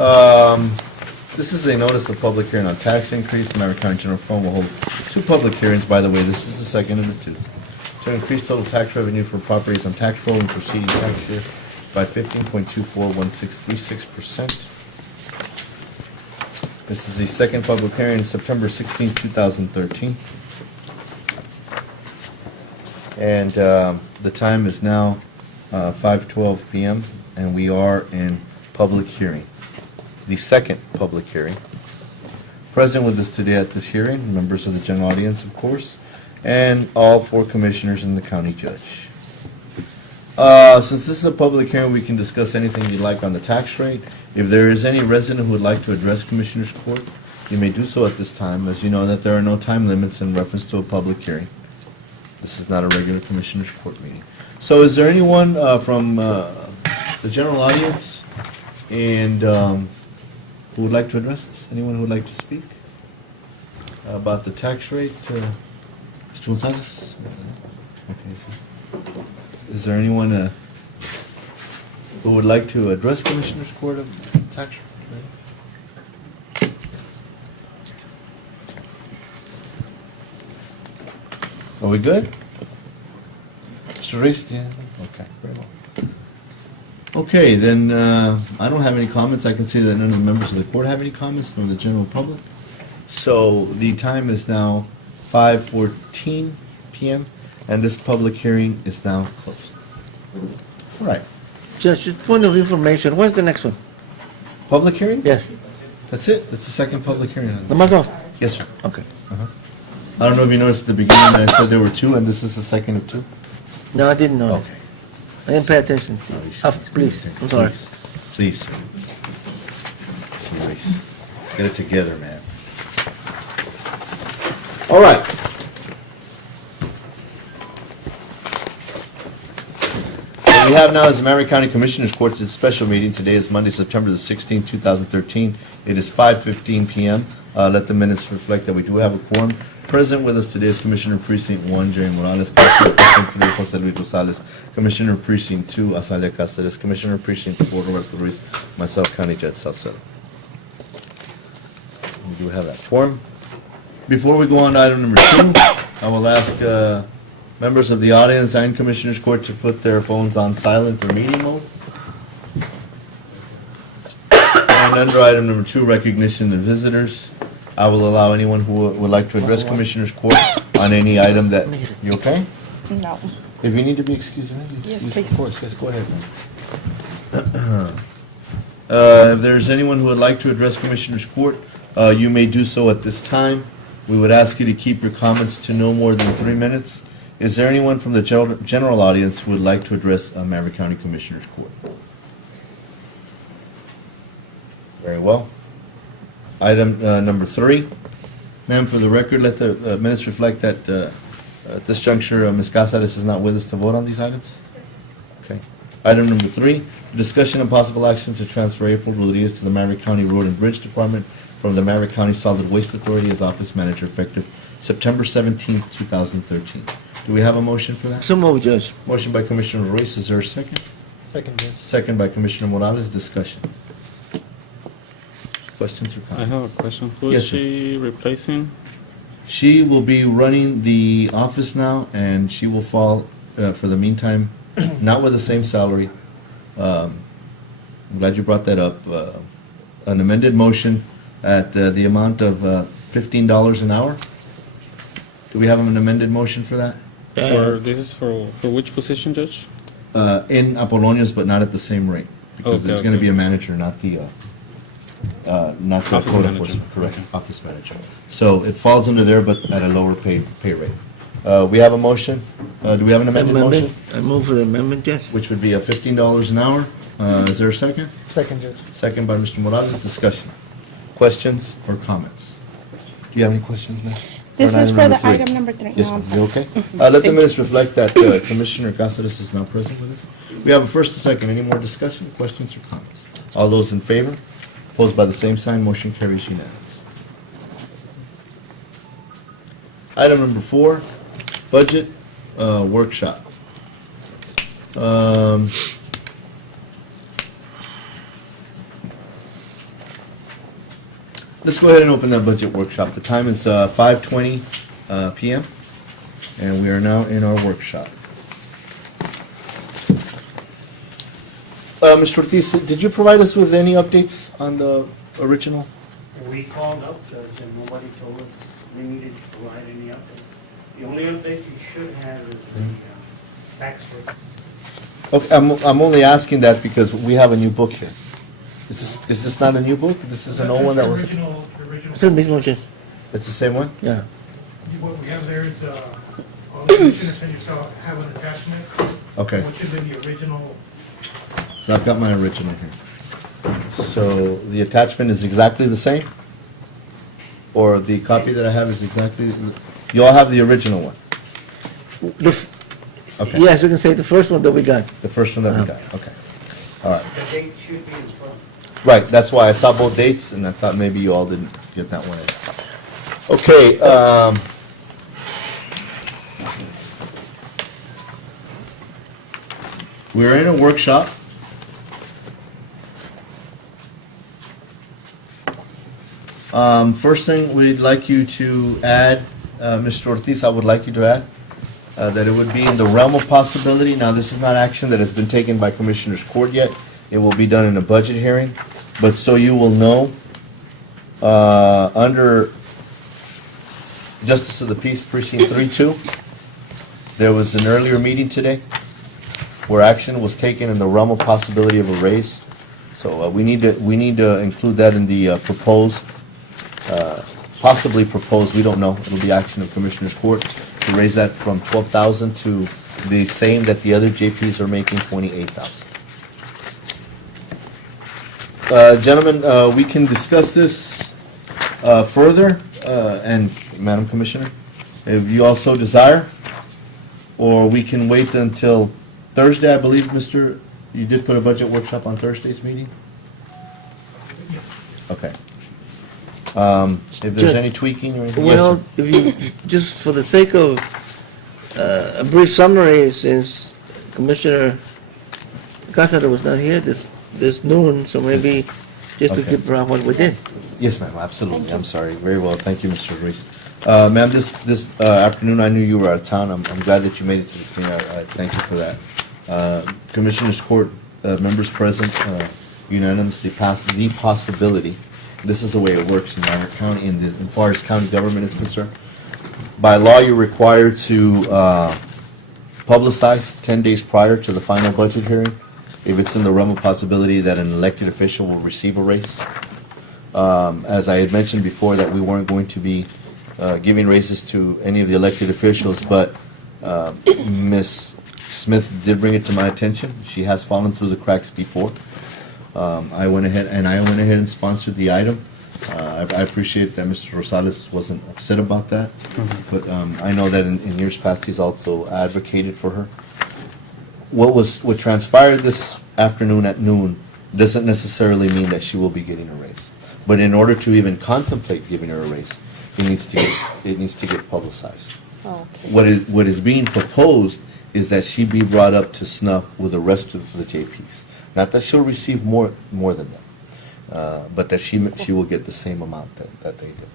This is a notice of public hearing on tax increase. Marion County General Fund will hold two public hearings. By the way, this is the second of the two. To increase total tax revenue for properties on tax roll and preceding tax year by 15.241636%. This is the second public hearing, September 16, 2013. And the time is now 5:12 p.m. and we are in public hearing. The second public hearing. Present with us today at this hearing, members of the general audience, of course, and all four commissioners and the county judge. Since this is a public hearing, we can discuss anything you'd like on the tax rate. If there is any resident who would like to address Commissioners Court, you may do so at this time, as you know that there are no time limits in reference to a public hearing. This is not a regular Commissioners Court meeting. So is there anyone from the general audience and who would like to address us? Anyone who would like to speak about the tax rate? Mr. Gonzalez? Okay. Is there anyone who would like to address Commissioners Court of tax rate? Are we good? Mr. Reese? Yeah. Okay, very well. Okay, then I don't have any comments. I can see that none of the members of the court have any comments, nor the general public. So the time is now 5:14 p.m. and this public hearing is now closed. All right. Judge, just point of information, when's the next one? Public hearing? Yes. That's it. That's the second public hearing. Nomás dos? Yes, sir. Okay. I don't know if you noticed at the beginning I said there were two, and this is the second of two. No, I didn't know. Okay. I didn't pay attention. Please, I'm sorry. Please. Please. Get it together, man. All right. What we have now is the Marion County Commissioners Court. It's a special meeting. Today is Monday, September the 16th, 2013. It is 5:15 p.m. Let the minutes reflect that we do have a quorum. Present with us today is Commissioner Precinct 1, Jerry Morales, Commissioner Precinct 3, Jose Luis Rosales, Commissioner Precinct 2, Azalia Cáceres, Commissioner Precinct 4, Roberto Ruiz, myself, County Judge Salcedo. We do have that quorum. Before we go on to item number 2, I will ask members of the audience and Commissioners Court to put their phones on silent or meeting mode. And under item number 2, recognition of visitors, I will allow anyone who would like to address Commissioners Court on any item that, you okay? No. If you need to be excused, Yes, of please. course, yes, go ahead, man. If there's anyone who would like to address Commissioners Court, you may do so at this time. We would ask you to keep your comments to no more than 3 minutes. Is there anyone from the general audience who would like to address Marion County Commissioners Court? Very well. Item number 3. Ma'am, for the record, let the minutes reflect that at this juncture, Ms. Cáceres is not with us to vote on these items? Okay. Item number 3, discussion and possible action to transfer April Rodriguez to the Marion County Road and Bridge Department from the Marion County Solid Waste Authority as Office Manager effective September 17th, 2013. Do we have a motion for that? So move, Judge. Motion by Commissioner Royce. Is there a second? Second, Judge. Second by Commissioner Morales. Discussion. Questions or I comments? have a question. Who Yes, is she replacing? She will be running the office now, and she will fall, for the meantime, not with the same salary. I'm glad you brought that up. An amended motion at the amount of $15 an hour. Do we have an amended motion for that? This is for which position, Judge? In Apollonia's, but not at the same rate. Because Okay, it's going to okay. be a manager, not the Office code manager. enforcement, correct, Okay. office manager. So it falls under there, but at a lower pay rate. We have a motion. Do we have an amended motion? I move for the amendment, Judge. Which would be a $15 an hour. Is there a second? Second, Judge. Second by Mr. Morales. Discussion. Questions or comments? Do you have any questions, ma'am? This On is item for number the 3. item number 3. Yes, No, ma'am. I'm You fine. okay? Let the minutes reflect that Commissioner Cáceres is now present with us. We have a first and second. Any more discussion, questions, or comments? All those in favor? Opposed by the same sign, motion carries unanimous. Item number 4, budget workshop. let's go ahead and open that budget workshop. The time is 5:20 PM, and we are now in our workshop. Mr. Ortiz, did you provide us with any updates on the original? We called up, Judge, and nobody told us we needed to provide any updates. The only update you should have is the tax rates. Okay, I'm only asking that because we have a new book here. Is this not a new book? This is an old one that was, Es el mismo, Judge. it's the same one? Yeah. What we have there is, all the commissioners and yourself have an attachment, Okay, which is in the original. so I've got my original here. So the attachment is exactly the same? Or the copy that I have is exactly, you all have the original one? The f- Okay. Yes, you can say the first one that we got. The first one that we got, okay. All right. The date should be in front. Right, that's why I saw both dates, and I thought maybe you all didn't get that one in. Okay, we're in a workshop. First thing we'd like you to add, Mr. Ortiz, I would like you to add, that it would be in the realm of possibility. Now, this is not action that has been taken by Commissioners Court yet. It will be done in a budget hearing. But so you will know, under Justice of the Peace Precinct 3-2, there was an earlier meeting today where action was taken in the realm of possibility of a raise. So we need to include that in the proposed, possibly proposed, we don't know, it'll be action of Commissioners Court, to raise that from 12,000 to the same that the other JPs are making, 28,000. Gentlemen, we can discuss this further, and Madam Commissioner, if you also desire, or we can wait until Thursday, I believe, Mr., you did put a budget workshop on Thursday's meeting? Okay. If there's any tweaking or anything? Yes, sir. Well, if you, just for the sake of a brief summary, since Commissioner Casado was not here this noon, so maybe just to Okay. keep around what we did. Yes, ma'am, absolutely. I'm sorry. Very well. Thank you, Mr. Ruiz. Ma'am, this afternoon, I knew you were out of town. I'm glad that you made it to this meeting. I thank you for that. Commissioners Court members present unanimously passed the possibility. This is the way it works in our county, as far as county government is concerned. By law, you're required to publicize 10 days prior to the final budget hearing if it's in the realm of possibility that an elected official will receive a raise. As I had mentioned before, that we weren't going to be giving raises to any of the elected officials, but Ms. Smith did bring it to my attention. She has fallen through the cracks before. I went ahead and sponsored the item. I appreciate that Mr. Rosales wasn't upset about that, but I know that in years past he's also advocated for her. What transpired this afternoon at noon doesn't necessarily mean that she will be getting a raise. But in order to even contemplate giving her a raise, it needs to get publicized. Okay. What is being proposed is that she be brought up to snuff with the rest of the JPs. Not that she'll receive more than them, but that she will get the same amount that they do.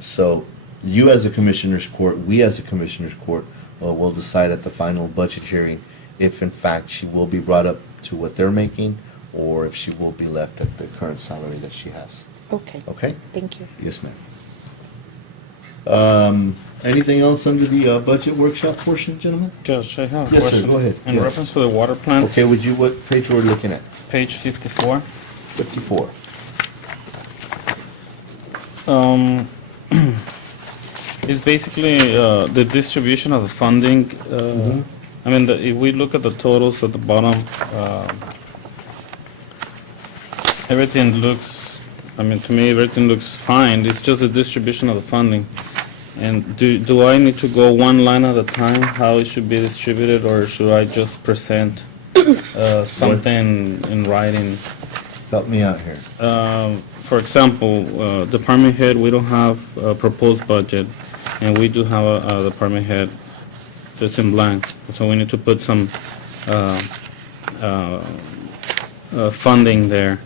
So you as a Commissioner's Court, we as a Commissioner's Court, will decide at the final budget hearing if in fact she will be brought up to what they're making or if she will be left at the current salary that she has. Okay, Okay? thank you. Yes, ma'am. Anything else under the budget workshop portion, gentlemen? Judge, I have a Yes, sir, question. go ahead. In Yes. reference to the water plant, Okay, what page were we looking at? page 54. 54. It's basically the distribution of the funding. I mean, if we look at the totals at the bottom, everything looks, I mean, to me, everything looks fine. It's just the distribution of the funding. And do I need to go one line at a time, how it should be distributed, or should I just present something in writing? Help me out here. For example, department head, we don't have a proposed budget, and we do have a department head just in blank. So we need to put some funding there.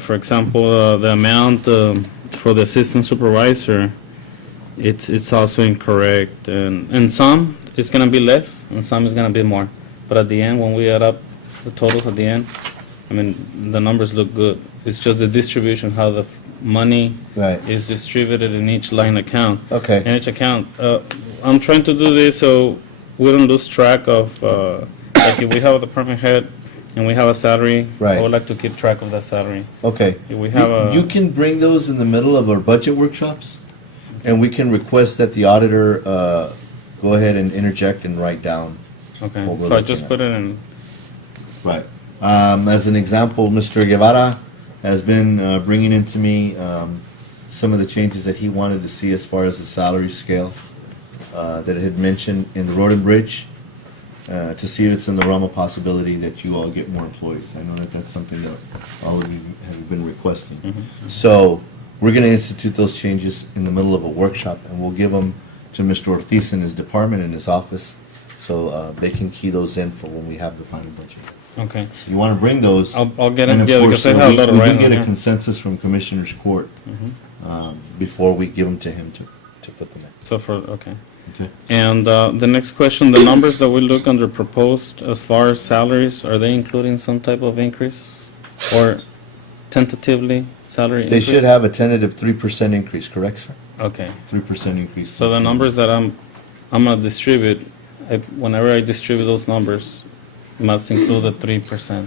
For example, the amount for the assistant supervisor, it's also incorrect, and some it's gonna be less, and some is gonna be more. But at the end, when we add up the totals at the end, I mean, the numbers look good. It's just the distribution, how the money Right. is distributed in each line account. Okay. In each account. I'm trying to do this so we don't lose track of, like if we have a department head and we have a salary, Right. I would like to keep track of that salary. Okay. If we have You a, can bring those in the middle of our budget workshops, and we can request that the auditor go ahead and interject and write down. okay, what we're so I looking just at. put it in, Right. As an example, Mr. Guevara has been bringing into me some of the changes that he wanted to see as far as the salary scale that I had mentioned in the road and bridge, to see if it's in the realm of possibility that you all get more employees. I know that that's something that all of you have been requesting. So we're going to institute those changes in the middle of a workshop, and we'll give them to Mr. Ortiz in his department, in his office, so they can key those in for when we have the final budget. okay. You want to bring those. I'll get And it, of yeah, course, because I have a lot of we writing do on get a here. consensus from Commissioner's Court before we give them to him to put them in. So for, okay. Okay. And the next question, the numbers that we look under proposed as far as salaries, are they including some type of increase? Or tentatively salary They increase? should have a tentative 3% increase, correct, sir? Okay. 3% increase. So the numbers that I'm gonna distribute, whenever I distribute those numbers, must include a 3%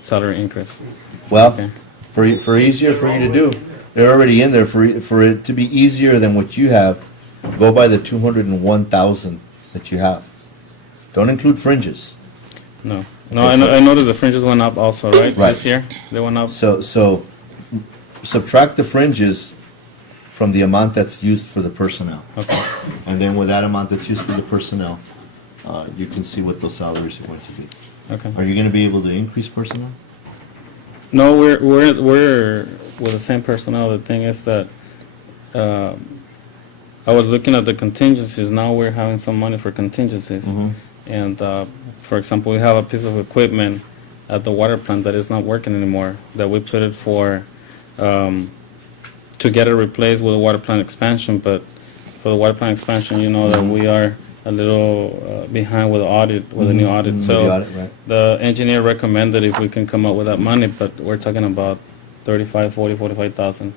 salary increase. Well, Okay. for easier for you to do, they're already in there. For it to be easier than what you have, go by the 201,000 that you have. Don't include fringes. No, no, Okay, I noticed the fringes went up also, right? Right. This year, they went up. So subtract the fringes from the amount that's used for the personnel. Okay, And then with that amount that's used for the personnel, you can see what those salaries are going to be. okay. Are you going to be able to increase personnel? No, we're with the same personnel. The thing is that, I was looking at the contingencies. Now we're having some money for contingencies. And, for example, we have a piece of equipment at the water plant that is not working anymore, that we put it for, to get it replaced with a water plant expansion, but for the water plant expansion, you know that we are a little behind with the audit, with the new audit. With So the audit, right. the engineer recommended if we can come up with that money, but we're talking about 35, 40, 45,000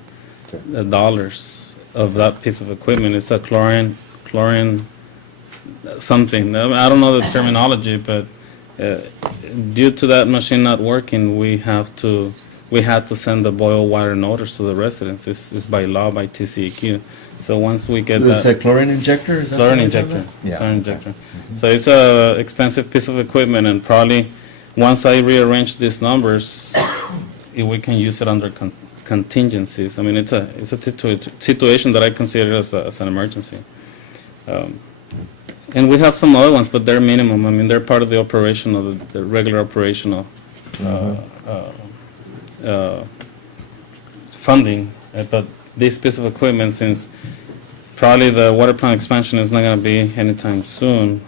Okay. dollars of that piece of equipment. It's a chlorine something. I don't know the terminology, but due to that machine not working, we had to send the boil water notice to the residents. It's by law, by TCEQ. So once we get Is that that chlorine injector? Is that chlorine what you're talking injector, about? Yeah. chlorine injector. So it's a expensive piece of equipment, and probably once I rearrange these numbers, if we can use it under contingencies. I mean, it's a situation that I consider as an emergency. And we have some other ones, but they're minimum. I mean, they're part of the operation of the regular operational funding. But this piece of equipment, since probably the water plant expansion is not going to be anytime soon,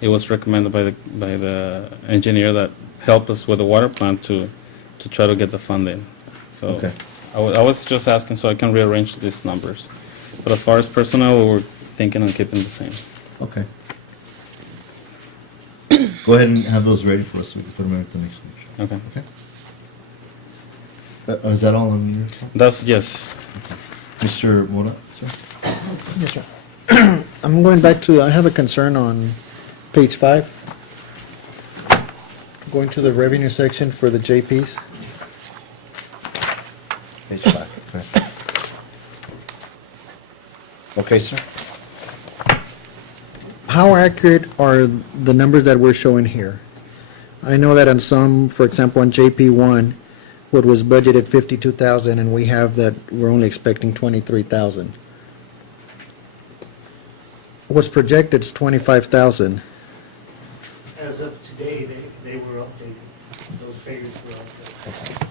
it was recommended by the engineer that helped us with the water plant to try to get the funding. So Okay. I was just asking so I can rearrange these numbers. But as far as personnel, we were thinking on keeping the same. Okay. Go ahead and have those ready for us so we can put them in at the next meeting. Okay. Okay? Is that all on your part? That's, yes. Mr. Mora, sir? Yes, sir. I'm going back to, I have a concern on page 5. Going to the revenue section for the JPs. Page 5, okay. Okay, sir? How accurate are the numbers that we're showing here? I know that on some, for example, on JP1, what was budgeted 52,000, and we have that we're only expecting 23,000. What's projected is 25,000. As of today, they were updated. Those figures were updated.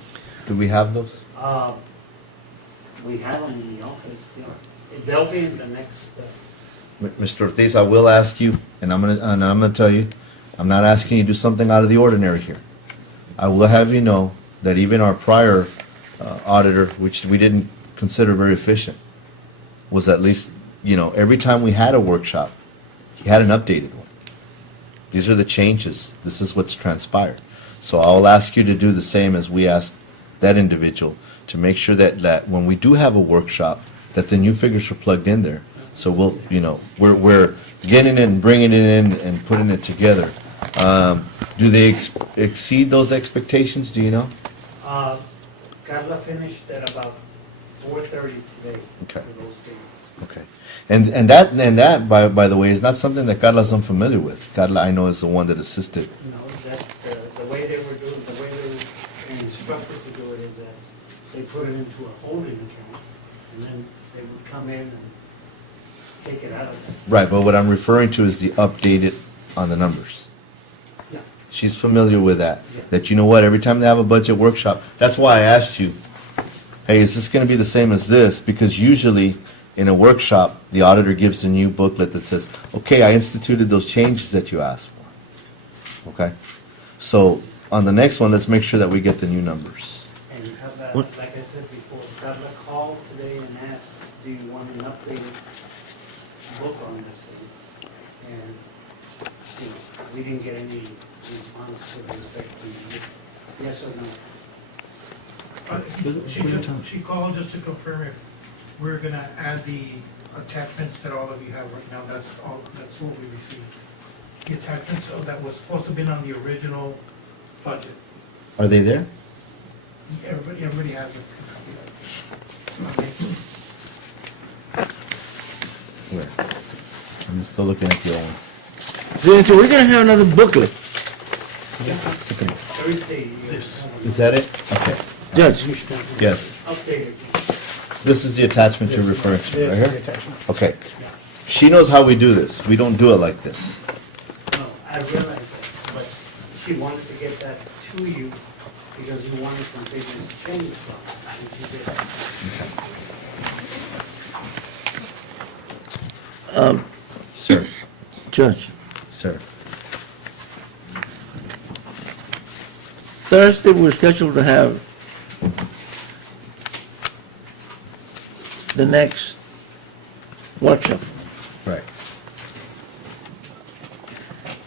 Do we have those? We have them in the office, yeah. They'll be in the next, Mr. Ortiz, I will ask you, and I'm gonna tell you, I'm not asking you to do something out of the ordinary here. I will have you know that even our prior auditor, which we didn't consider very efficient, was at least, every time we had a workshop, he had an updated one. These are the changes. This is what's transpired. So I'll ask you to do the same as we asked that individual, to make sure that when we do have a workshop, that the new figures are plugged in there. So we'll, we're getting it and bringing it in and putting it together. Do they exceed those expectations, do you know? Carla finished at about 4:30 today. Okay. For those things. Okay. And that, by the way, is not something that Carla's unfamiliar with. Carla, I know, is the one that assisted. No, that, the way they were doing, the way they were instructed to do it is that they put it into a holding account, and then they would come in and take it out of that. Right, but what I'm referring to is the updated on the numbers. Yeah. She's familiar with that. Yeah. That, you know what, every time they have a budget workshop, that's why I asked you, hey, is this going to be the same as this? Because usually, in a workshop, the auditor gives a new booklet that says, okay, I instituted those changes that you asked for. Okay? So, on the next one, let's make sure that we get the new numbers. And you have that, What? like I said before, Carla called today and asked, do you want an updated book on this thing? And, we didn't get any response to the effect of yes or no. She called just to confirm if we're gonna add the attachments that all of you have right now, that's what we received. The attachments that was supposed to have been on the original budget. Are they there? Everybody has it. Where? I'm still looking at the old one. So we're gonna have another booklet. Thursday, you Is that it? Okay. Judge, Yes. updated. This is the attachment you're referring to, Yes, right the here? attachment. Okay. She knows how we do this. We don't do it like this. No, I realize that, but she wanted to get that to you because you wanted some things changed from it, and she did. Sir. Judge, Sir. Thursday we're scheduled to have the next workshop. Right.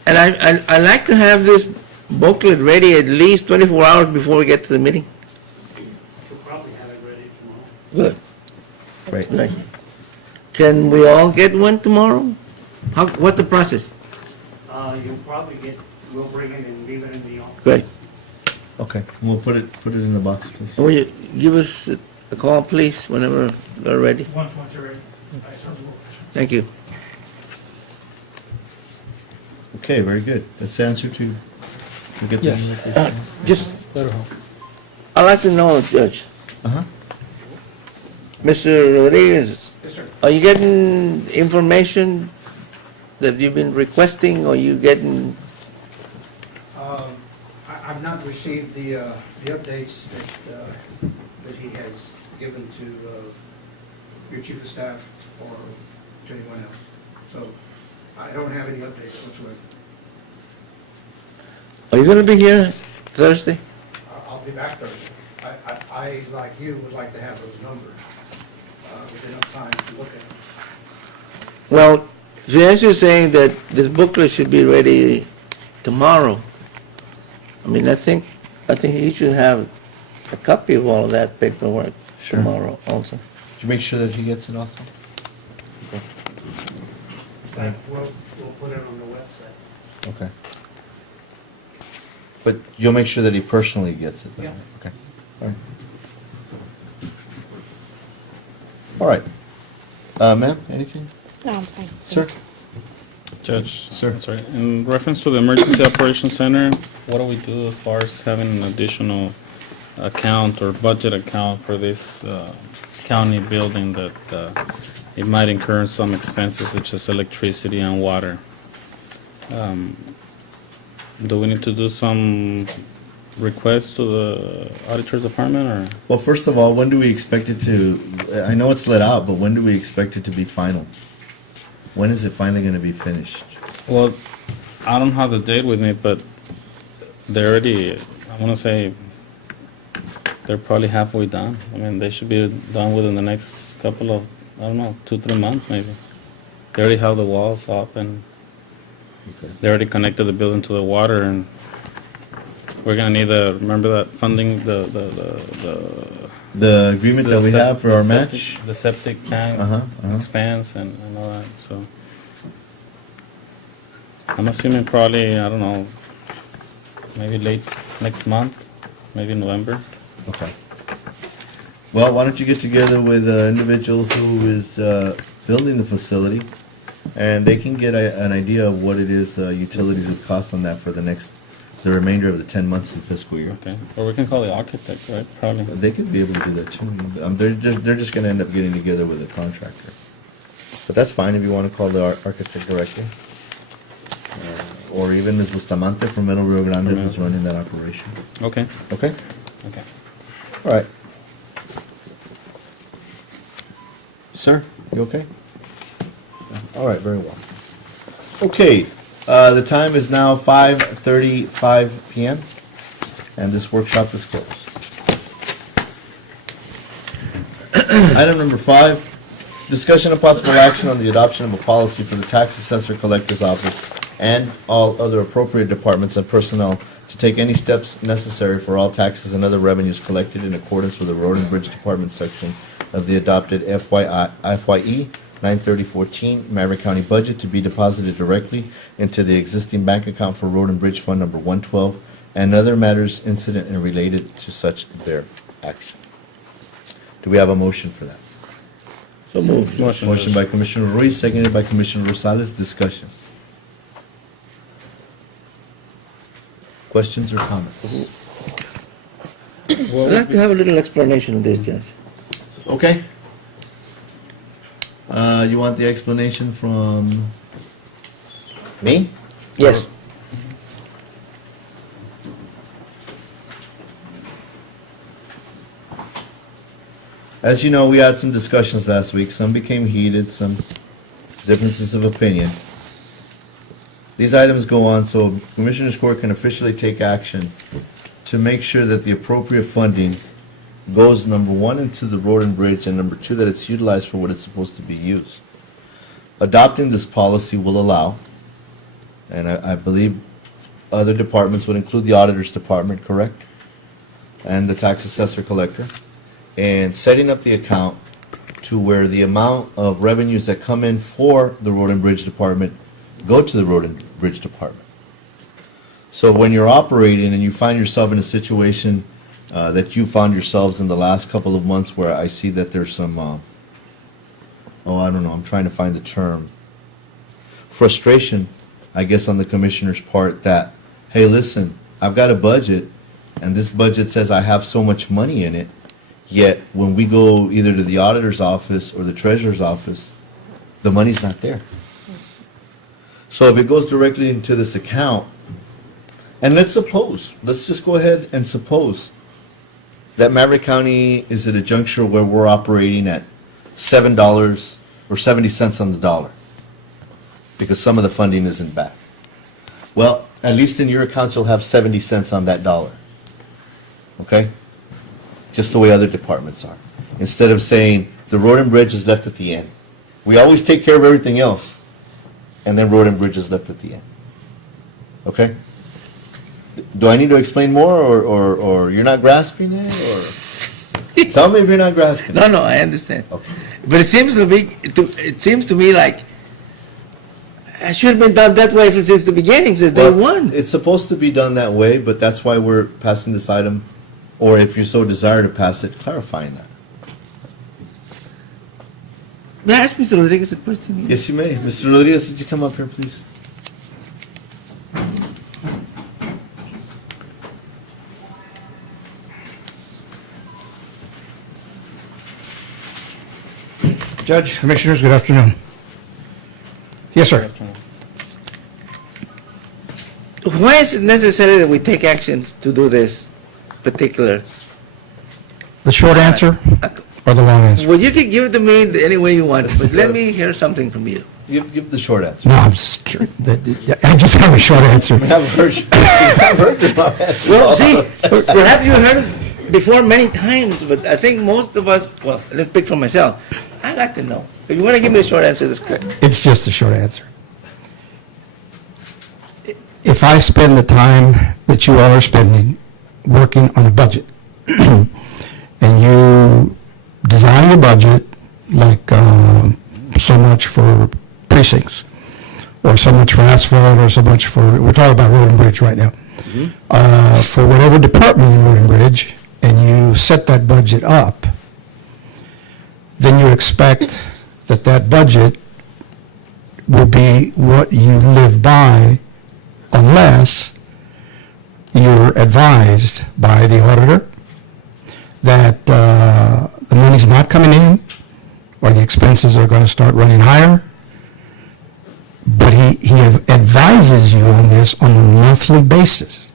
And I like to have this booklet ready at least 24 hours before we get to the meeting. She'll probably have it ready tomorrow. Good. Right. Right. Can we all get one tomorrow? What's the process? You'll probably we'll bring it and leave it in the office. Great. Okay. We'll put it in the box, please. Will you give us a call, please, whenever you're ready? Once you're ready. I certainly will. Thank you. Okay, very good. That's the answer to get Yes. the Just, That'll help. I'd like to know, Judge, Uh-huh. Mr. Rodriguez, Yes, sir. are you getting information that you've been requesting, or you getting, I've not received the updates that he has given to your chief of staff or to anyone else. So I don't have any updates whatsoever. are you gonna be here Thursday? I'll be back Thursday. I, like you, would like to have those numbers with enough time to look at them. Well, since you're saying that this booklet should be ready tomorrow, I mean, I think he should have a copy of all of that paperwork Sure. tomorrow also. Did you make sure that he gets it also? Like, we'll put it on the website. Okay. But you'll make sure that he personally gets it then? Yeah. Okay. All right. All right. Ma'am, anything? No, I'm fine. Sir? Judge, Sir. sorry, in reference to the Emergency Operations Center, what do we do as far as having an additional account or budget account for this county building that it might incur some expenses such as electricity and water? Do we need to do some request to the auditor's department, or? Well, first of all, when do we expect it to, I know it's let out, but when do we expect it to be final? When is it finally going to be finished? Well, I don't have the date with me, but they already, I want to say, they're probably halfway done. I mean, they should be done within the next couple of, I don't know, 2-3 months maybe. They already have the walls up and they already connected the building to the water, and we're gonna need remember that funding, The agreement that we have for our match? The septic tank expands and all that, so. I'm assuming probably, I don't know, maybe late next month, maybe November. Okay. Well, why don't you get together with an individual who is building the facility, and they can get an idea of what it is utilities would cost on that for the remainder of the 10 months of the fiscal year. Okay, or we can call the architect, right, probably. They could be able to do that too. They're just gonna end up getting together with a contractor. But that's fine if you wanna call the architect directly. Or even Ms. Bustamante from Metal Rio Grande who's running that operation. Okay, Okay? okay. All right. Sir, you okay? All right, very well. Okay, the time is now 5:35 PM, and this workshop is closed. Item number 5, discussion of possible action on the adoption of a policy for the tax assessor collector's office and all other appropriate departments and personnel to take any steps necessary for all taxes and other revenues collected in accordance with the Road and Bridge Department section of the adopted FYE 93014 Maverick County budget to be deposited directly into the existing bank account for Road and Bridge Fund number 112 and other matters incident and related to such their action. Do we have a motion for that? So moved. Motion by Commissioner Ruiz, seconded by Commissioner Rosales. Discussion. Questions or comments? I'd like to have a little explanation of this, Judge. Okay. You want the explanation from me? Yes. As you know, we had some discussions last week. Some became heated, some differences of opinion. These items go on so Commissioners Court can officially take action to make sure that the appropriate funding goes, number one, into the road and bridge, and number two, that it's utilized for what it's supposed to be used. Adopting this policy will allow, and I believe other departments would include the auditor's department, correct? And the tax assessor collector, and setting up the account to where the amount of revenues that come in for the road and bridge department go to the road and bridge department. So when you're operating and you find yourself in a situation that you found yourselves in the last couple of months where I see that there's some, I don't know, I'm trying to find the term, frustration, I guess, on the commissioner's part that, hey, listen, I've got a budget, and this budget says I have so much money in it, yet when we go either to the auditor's office or the treasurer's office, the money's not there. So if it goes directly into this account, and let's just go ahead and suppose that Maverick County is at a juncture where we're operating at $7 or 70 cents on the dollar because some of the funding isn't back. Well, at least in your accounts, you'll have 70 cents on that dollar. Okay? Just the way other departments are. Instead of saying the road and bridge is left at the end. We always take care of everything else, and then road and bridge is left at the end. Okay? Do I need to explain more, or you're not grasping it, or tell me if you're not grasping it. No, I understand. Okay. But it seems to me like it should have been done that way since the beginning, since day one. It's supposed to be done that way, but that's why we're passing this item, or if you so desire to pass it, clarifying that. May I ask Mr. Rodriguez a question? Yes, you may. Mr. Rodriguez, would you come up here, please? Judge, Commissioners, good afternoon. Yes, sir. Why is it necessary that we take action to do this particular? The short answer or the long answer? Well, you can give it to me any way you want, but let me hear something from you. Give the short answer. No, I'm just curious. I just have a short answer. We haven't heard your long answer. Well, see, perhaps you heard before many times, but I think most of us, well, let's speak for myself. I'd like to know. If you want to give me a short answer, that's quick. It's just a short answer. If I spend the time that you all are spending working on a budget, and you design your budget like so much for precincts, or so much for asphalt, or so much for, we're talking about road and bridge right now, for whatever department in road and bridge, and you set that budget up, then you expect that that budget will be what you live by unless you're advised by the auditor that the money's not coming in or the expenses are going to start running higher. But he advises you on this on a monthly basis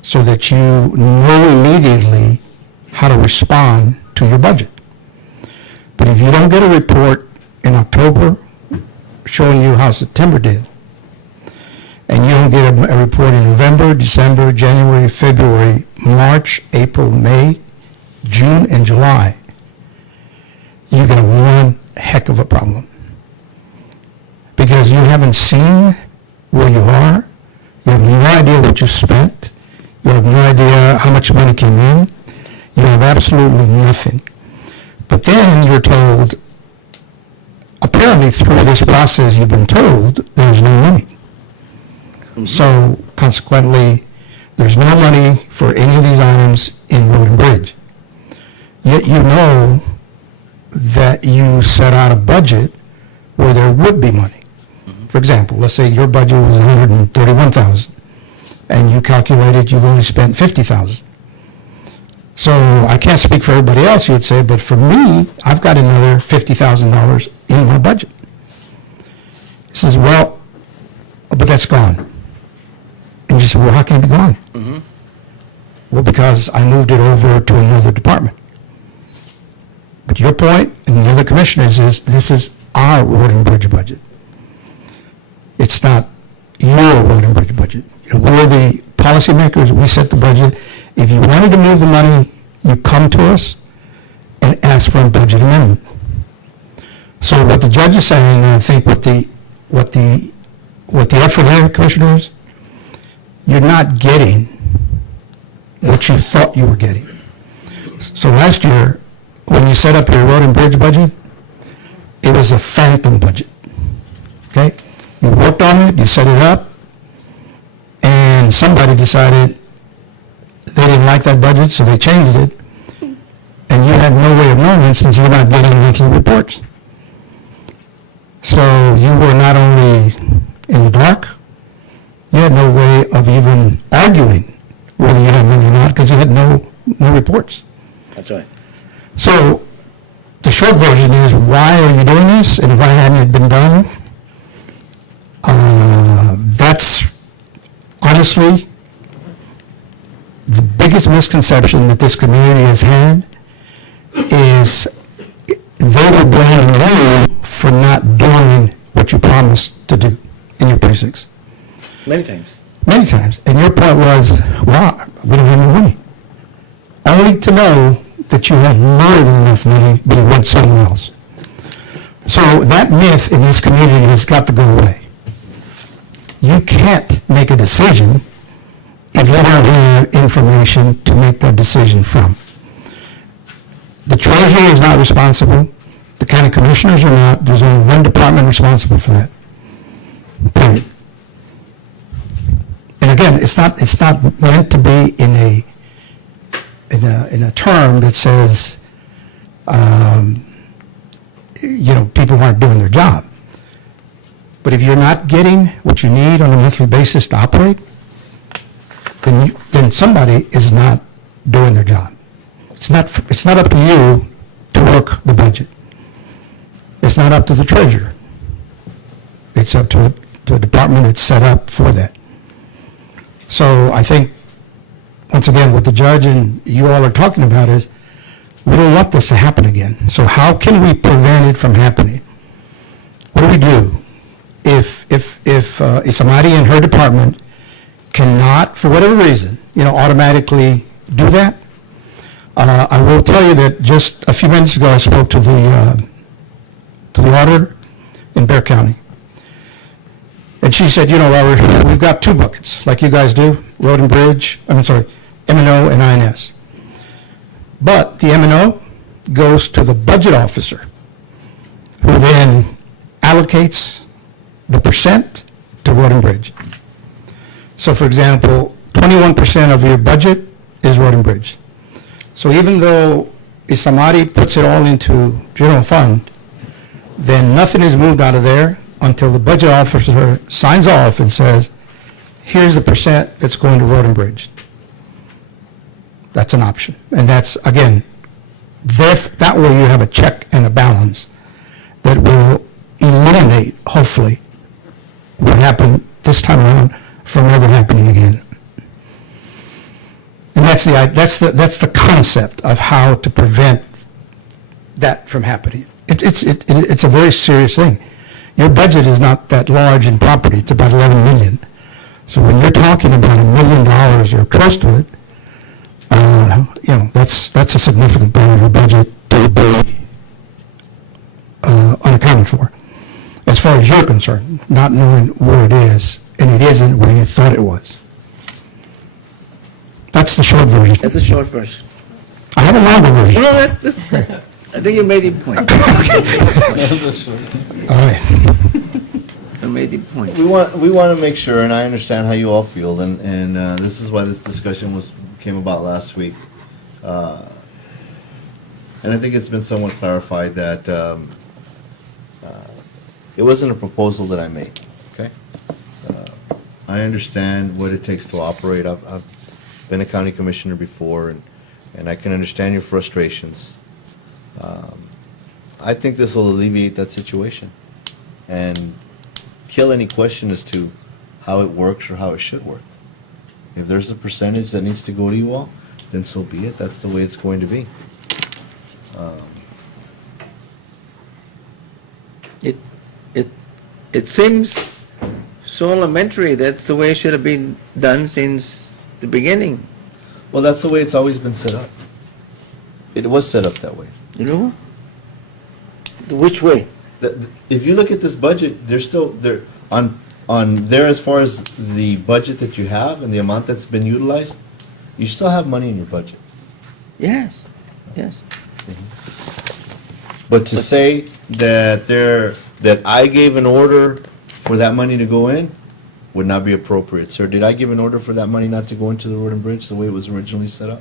so that you know immediately how to respond to your budget. But if you don't get a report in October showing you how September did, and you don't get a report in November, December, January, February, March, April, May, June, and July, you got one heck of a problem. Because you haven't seen where you are, you have no idea what you spent, you have no idea how much money came in, you have absolutely nothing. But then you're told, apparently through this process you've been told, there's no money. So consequently, there's no money for any of these items in road and bridge. Yet you know that you set out a budget where there would be money. For example, let's say your budget was $131,000, and you calculated you've only spent $50,000. So I can't speak for everybody else, you would say, but for me, I've got another $50,000 in my budget. He says, well, but that's gone. And you say, well, how can it be gone? Well, because I moved it over to another department. But your point, and the other commissioners, is this is our road and bridge budget. It's not your road and bridge budget. You know, we're the policymakers, we set the budget. If you wanted to move the money, you come to us and ask for a budget amendment. So what the judge is saying, and I think what the effort here, commissioners, you're not getting what you thought you were getting. So last year, when you set up your road and bridge budget, it was a phantom budget, okay? You worked on it, you set it up, and somebody decided they didn't like that budget, so they changed it, and you had no way of knowing since you're not getting monthly reports. So you were not only in the dark, you had no way of even arguing whether you had money or not because you had no reports. That's right. So the short version is, why are you doing this and why hadn't it been done? That's honestly the biggest misconception that this community has had is they were blaming you for not doing what you promised to do in your precincts. Many times. Many times. And your point was, well, we don't have any money. Only to know that you had more than enough money, but it went somewhere else. So that myth in this community has got to go away. You can't make a decision if you don't have information to make that decision from. The treasurer is not responsible. The county commissioners are not. There's only one department responsible for that. Period. And again, it's not meant to be in a term that says, people aren't doing their job. But if you're not getting what you need on a monthly basis to operate, then somebody is not doing their job. It's not up to you to work the budget. It's not up to the treasurer. It's up to a department that's set up for that. So I think, once again, what the judge and you all are talking about is, we don't want this to happen again. So how can we prevent it from happening? What do? If somebody in her department cannot, for whatever reason, automatically do that, will tell you that just a few minutes ago, I spoke to the auditor in Bear County. And she said, you know, Robert, we've got two buckets, like you guys do, road and bridge, M&O and INS. But the M&O goes to the budget officer, who then allocates the percent to road and bridge. So for example, 21% of your budget is road and bridge. So even though if somebody puts it all into general fund, then nothing is moved out of there until the budget officer signs off and says, here's the percent that's going to road and bridge. That's an option. And that's, again, that way you have a check and a balance that will eliminate, hopefully, what happened this time around from ever happening again. And that's the concept of how to prevent that from happening. It's a very serious thing. Your budget is not that large in property. It's about 11 million. So when you're talking about $1 million or close to it, that's a significant part of your budget to be unaccounted for. As far as you're concerned, not knowing where it is, and it isn't where you thought it was. That's the short version. That's the short version. I have a longer version. No, that's, I think you made your point. All right. You made your point. We want to make sure, and I understand how you all feel, and this is why this discussion came about last week. And I think it's been somewhat clarified that it wasn't a proposal that I made, okay? I understand what it takes to operate. I've been a county commissioner before, and I can understand your frustrations. I think this will alleviate that situation and kill any question as to how it works or how it should work. If there's a percentage that needs to go to you all, then so be it. That's the way it's going to be. It seems so elementary. That's the way it should have been done since the beginning, Well, that's the way it's always been set up. It was set up that way. you know? Which way? If you look at this budget, there's still, there, on there as far as the budget that you have and the amount that's been utilized, you still have money in your budget. Yes, yes. But to say that I gave an order for that money to go in would not be appropriate. Sir, did I give an order for that money not to go into the road and bridge the way it was originally set up?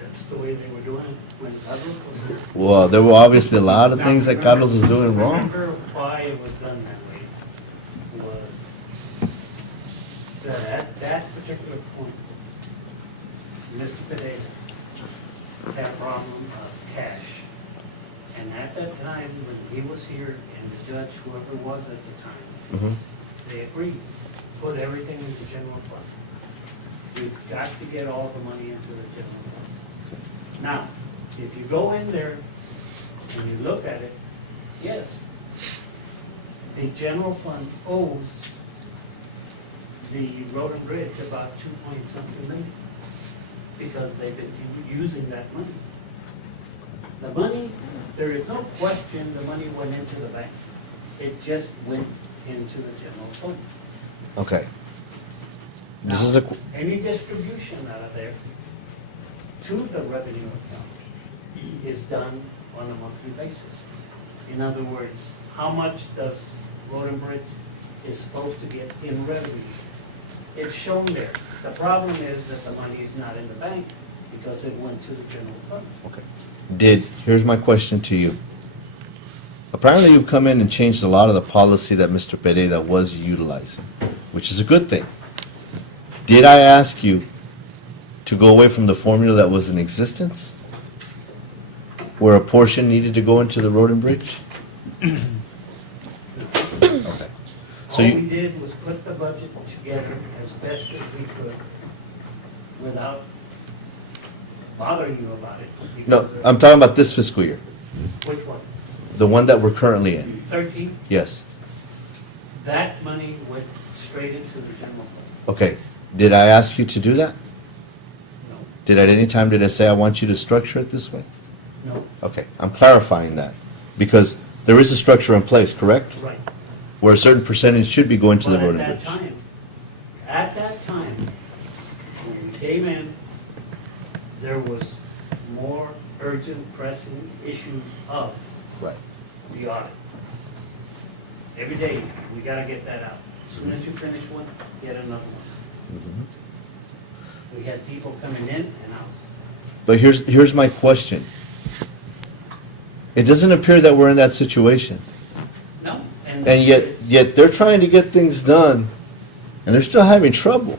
That's the way they were doing it when Carlos was here. Well, there were obviously a lot of things that Carlos was doing wrong. Remember why it was done that way? Was that at that particular point, Mr. Pedeza had a problem of cash. And at that time, when he was here and the judge, whoever it was at the time, Mhm. they agreed, put everything into general fund. We've got to get all the money into the general fund. Now, if you go in there and you look at it, yes, the general fund owes the road and bridge about 2-point-something million because they've been using that money. The money, there is no question the money went into the bank. It just went into the general fund. Okay. This Now, is a, any distribution out of there to the revenue account is done on a monthly basis. In other words, how much does Road and Bridge is supposed to get in revenue? It's shown there. The problem is that the money is not in the bank because it went to the general fund. okay. Here's my question to you. Apparently you've come in and changed a lot of the policy that Mr. Pereira was utilizing, which is a good thing. Did I ask you to go away from the formula that was in existence? Where a portion needed to go into the road and bridge? Okay. So All you, we did was put the budget together as best as we could without bothering you about it. no, because of- I'm talking about this fiscal year, Which one? the one that we're currently in. 13? Yes. That money went straight into the general fund. Okay. Did I ask you to do that? No. Did at any time did I say I want you to structure it this way? No, Okay, I'm clarifying that, because there is a structure in place, correct? right. Where a certain percentage should be going to the But road and bridge. at that time, when we came in, there was more urgent pressing issues of Right. the audit. Every day, we gotta get that out. As soon as you finish one, get another one. Mhm. We had people coming in and out. But here's my question. It doesn't appear that we're in that situation. No, And yet they're trying to get things done, and they're still having trouble.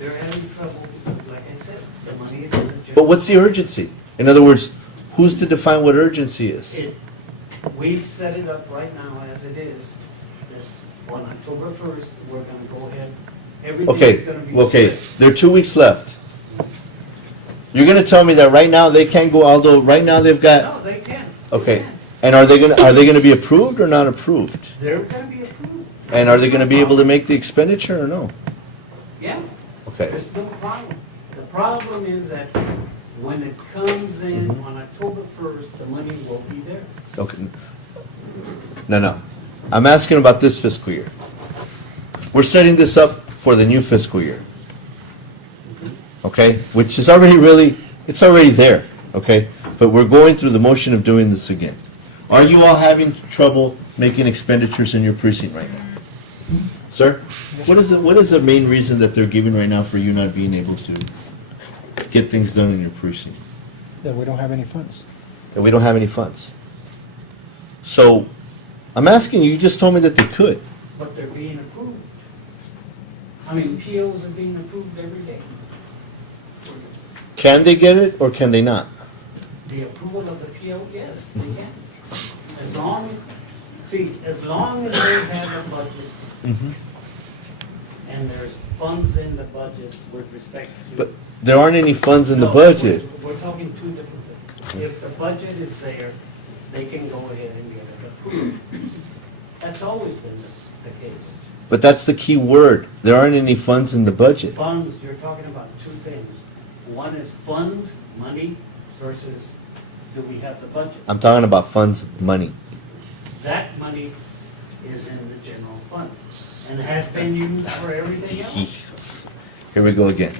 they're having trouble, like I said, the money is in the general. But what's the urgency? In other words, who's to define what urgency is? We've set it up right now as it is, this, on October 1st, we're gonna go ahead, everything's Okay, gonna be. okay, split. there are 2 weeks left. You're gonna tell me that right now they can't go, although right now they've got, No, they can. They okay. can. And are they gonna be approved or not approved? They're gonna be approved. And are they gonna be able to make the expenditure or no? Yeah, Okay, there's no problem. The problem is that when it comes in Mm-hmm. on October 1st, the money will be there. okay. No. I'm asking about this fiscal year. We're setting this up for the new fiscal year. Okay, which is already really, it's already there, okay? But we're going through the motion of doing this again. Are you all having trouble making expenditures in your precinct right now? Sir, what is the main reason that they're giving right now for you not being able to get things done in your precinct? That we don't have any funds. That we don't have any funds. So, I'm asking you just told me that they could. But they're being approved. I mean, POs are being approved every day. Can they get it or can they not? The approval of the PO, yes, they can. As long as they have a budget and there's funds in the budget with respect to. But there aren't any funds in the No, budget. We're talking two different things. If the budget is there, they can go ahead and get it approved. That's always been the case. But that's the key word. There aren't any funds in the budget. Funds, you're talking about two things. One is funds, money, versus do we have the budget? I'm talking about funds, money. That money is in the general fund and has been used for everything else. Here we go again.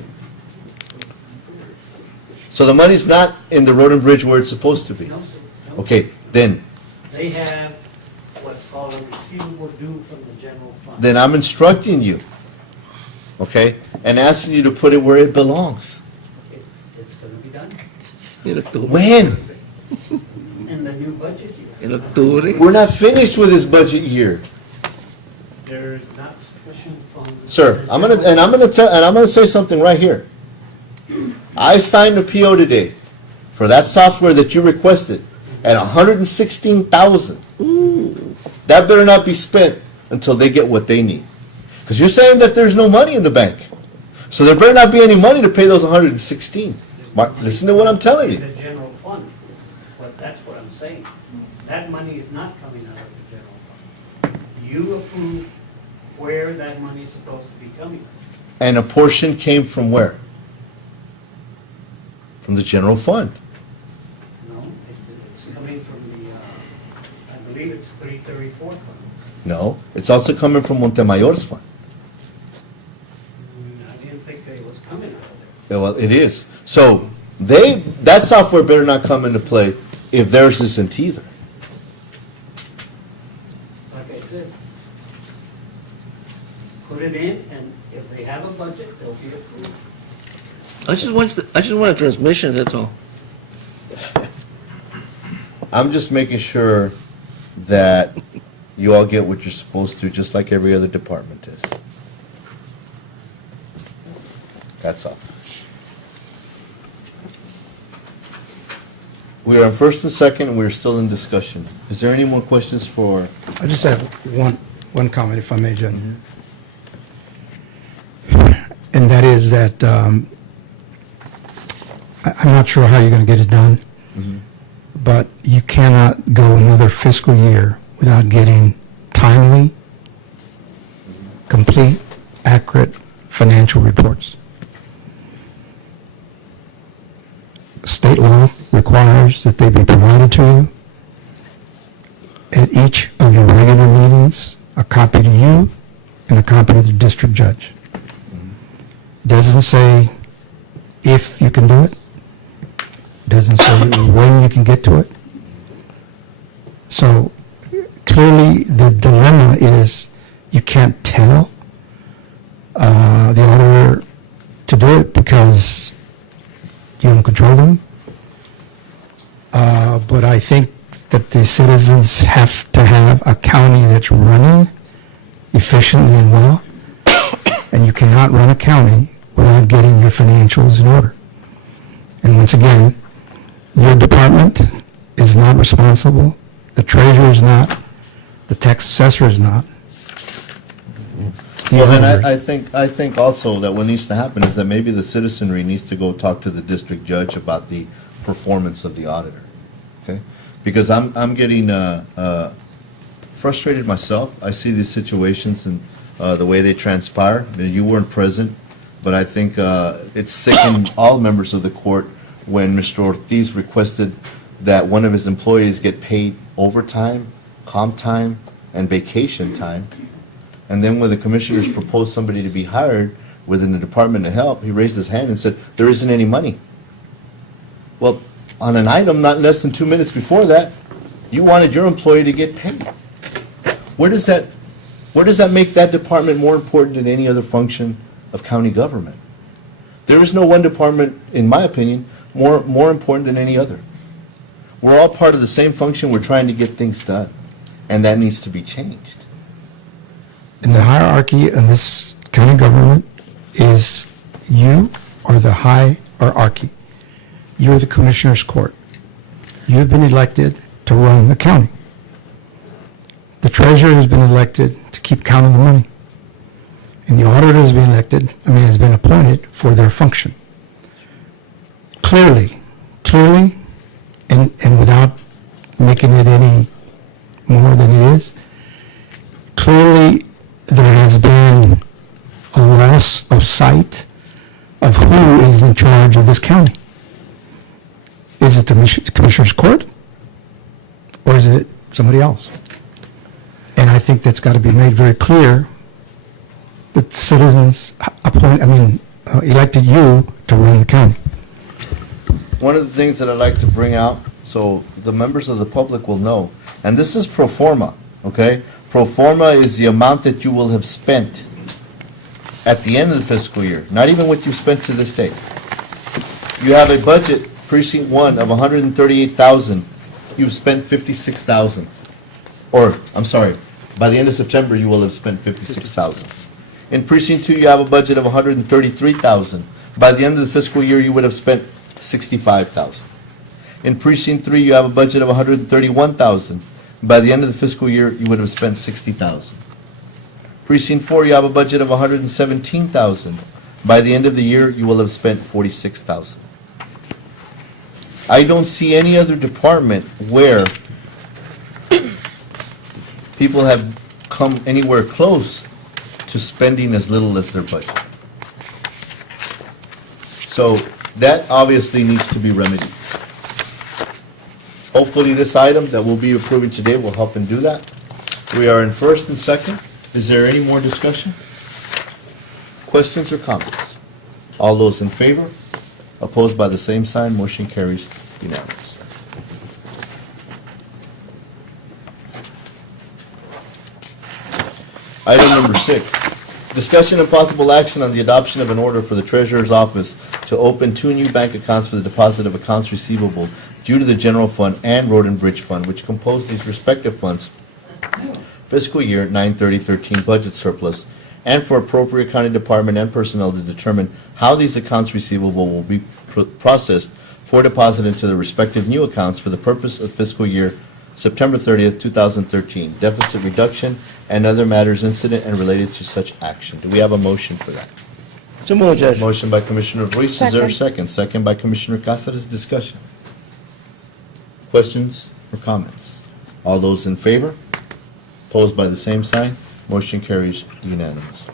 So the money's not in the road and bridge where it's supposed to be. No, sir. No. Okay, then They have what's called a receivable due from the general fund. then I'm instructing you, okay, and asking you to put it where it belongs. It's gonna be done In October. When? in the new budget year. In October. We're not finished with this budget year. There's not sufficient funds. Sir, I'm gonna say something right here. I signed a PO today for that software that you requested at $116,000. That better not be spent until they get what they need. Because you're saying that there's no money in the bank. So there better not be any money to pay those 116. Mark, listen to what I'm telling In you. the general fund, but that's what I'm saying. That money is not coming out of the general fund. You approve where that money is supposed to be coming. And a portion came from where? From the general fund. No, it's coming from the, I believe it's 334 fund. No, it's also coming from Montemayor's fund. I didn't think that it was coming out of Yeah, there. well, it is. So that software better not come into play if theirs isn't either. Like I said, put it in, and if they have a budget, they'll be approved. I just want a transmission, that's all. I'm just making sure that you all get what you're supposed to, just like every other department is. That's all. We are on first and second, and we're still in discussion. Is there any more questions for? I just have one comment, if I may, Judge. And that is that I'm not sure how you're going to get it done, but you cannot go another fiscal year without getting timely, complete, accurate financial reports. State law requires that they be provided to you at each of your regular meetings, a copy to you and a copy to the district judge. Doesn't say if you can do it. Doesn't say when you can get to it. So clearly the dilemma is you can't tell the auditor to do it because you don't control them. But I think that the citizens have to have a county that's running efficiently and well, and you cannot run a county without getting your financials in order. And once again, your department is not responsible, the treasurer is not, the tax assessor is not. The Well, then auditor- I think also that what needs to happen is that maybe the citizenry needs to go talk to the district judge about the performance of the auditor, okay? Because I'm getting frustrated myself. I see these situations and the way they transpire. I mean, you weren't present, but I think it's sickened all members of the court when Mr. Ortiz requested that one of his employees get paid overtime, comp time, and vacation time. And then when the commissioners proposed somebody to be hired within the Department of Health, he raised his hand and said, there isn't any money. Well, on an item not less than 2 minutes before that, you wanted your employee to get paid. Where does that make that department more important than any other function of county government? There is no one department, in my opinion, more important than any other. We're all part of the same function. We're trying to get things done, and that needs to be changed. And the hierarchy in this county government is you are the hierarchy. You're the commissioner's court. You've been elected to run the county. The treasurer has been elected to keep count of the money. And the auditor has been has been appointed for their function. Clearly, and without making it any more than it is, clearly there has been a loss of sight of who is in charge of this county. Is it the Commissioner's Court? Or is it somebody else? And I think that's got to be made very clear that citizens elected you to run the county. One of the things that I'd like to bring out, so the members of the public will know, and this is pro forma, okay? Pro forma is the amount that you will have spent at the end of the fiscal year, not even what you've spent to this day. You have a budget, precinct 1, of 138,000. You've spent 56,000. Or, I'm sorry, by the end of September, you will have spent 56,000. In precinct 2, you have a budget of 133,000. By the end of the fiscal year, you would have spent 65,000. In precinct 3, you have a budget of 131,000. By the end of the fiscal year, you would have spent 60,000. Precinct 4, you have a budget of 117,000. By the end of the year, you will have spent 46,000. I don't see any other department where people have come anywhere close to spending as little as their budget. So that obviously needs to be remedied. Hopefully this item that we'll be approving today will help and do that. We are in first and second. Is there any more discussion? Questions or comments? All those in favor? Opposed by the same sign, motion carries unanimous. Item number 6, discussion and possible action on the adoption of an order for the Treasurer's Office to open 2 new bank accounts for the deposit of accounts receivable due to the General Fund and Road and Bridge Fund, which compose these respective funds, fiscal year 9/30/13 budget surplus, and for appropriate county department and personnel to determine how these accounts receivable will be processed for deposit into the respective new accounts for the purpose of fiscal year September 30th, 2013, deficit reduction, and other matters incident and related to such action. Do we have a motion for that? So moved, Judge. Motion by Commissioner Ruiz. Is there a Second. second? Second by Commissioner Cáceres. Discussion. Questions or comments? All those in favor? Opposed by the same sign? Motion carries unanimously.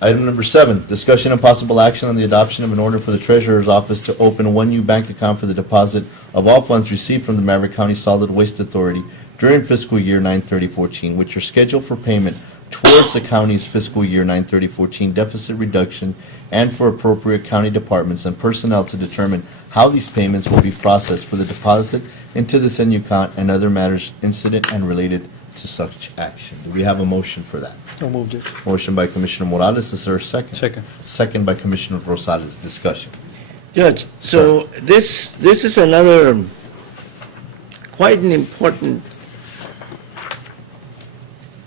Item number 7, discussion and possible action on the adoption of an order for the Treasurer's Office to open a one-new bank account for the deposit of all funds received from the Maverick County Solid Waste Authority during fiscal year 9/30/14, which are scheduled for payment towards the county's fiscal year 9/30/14 deficit reduction and for appropriate county departments and personnel to determine how these payments will be processed for the deposit into the said account and other matters incident and related to such action. Do we have a motion for that? So moved, Judge. Motion by Commissioner Morales, is there a second? Second. Second by Commissioner Rosales. Discussion. Judge, so this is another quite an important,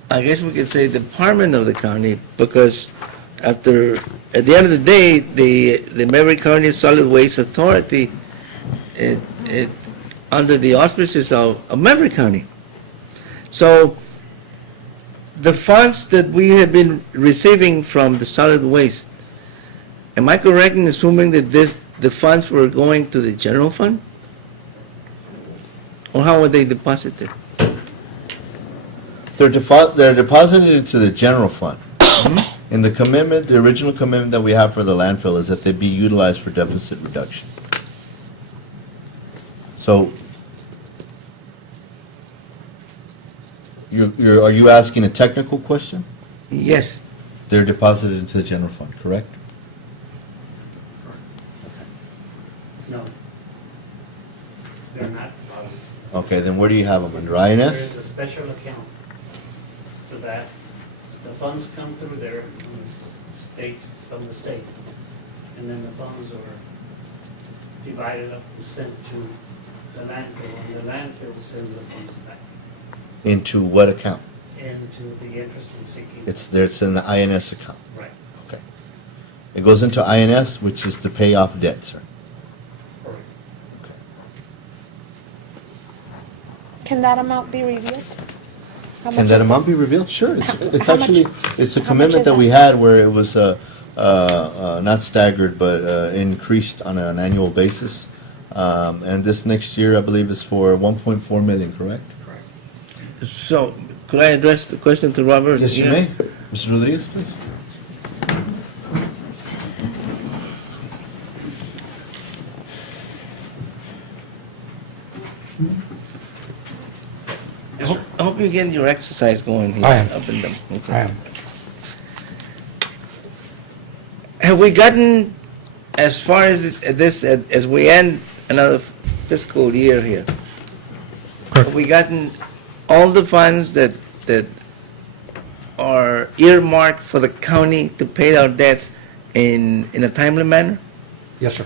I guess we could say, department of the county, because at the end of the day, the Maverick County Solid Waste Authority, it under the auspices of Maverick County. So the funds that we have been receiving from the solid waste, am I correct in assuming that the funds were going to the general fund? Or how were they deposited? They're deposited into the general fund. And the commitment, the original commitment that we have for the landfill is that they be utilized for deficit reduction. So, are you asking a technical question? Yes. They're deposited into the general fund, correct? No. They're not. Okay, then where do you have them, under There INS? is a special account for that. The funds come through there from from the state. And then the funds are divided up and sent to the landfill, and the landfill sends the funds back Into what account? into the interest and sinking. It's in the INS account. Right, Okay. It goes into INS, which is to pay off debt, sir. correct. Can that amount be revealed? How Can much that is amount be revealed? Sure, it's How much- actually, it's a how much commitment is that we it? had where it was, not staggered, but, increased on an annual basis. And this next year, I believe, is for 1.4 million, correct? So, could I address the question to Robert? Yes, you Yeah. may. Mr. Rodriguez, please. I hope you're getting your exercise going here. I am. Up and down. Okay. I am. Have we gotten as far as as we end another fiscal year here? Correct. Have we gotten all the funds that are earmarked for the county to pay our debts in a timely manner? Yes, sir.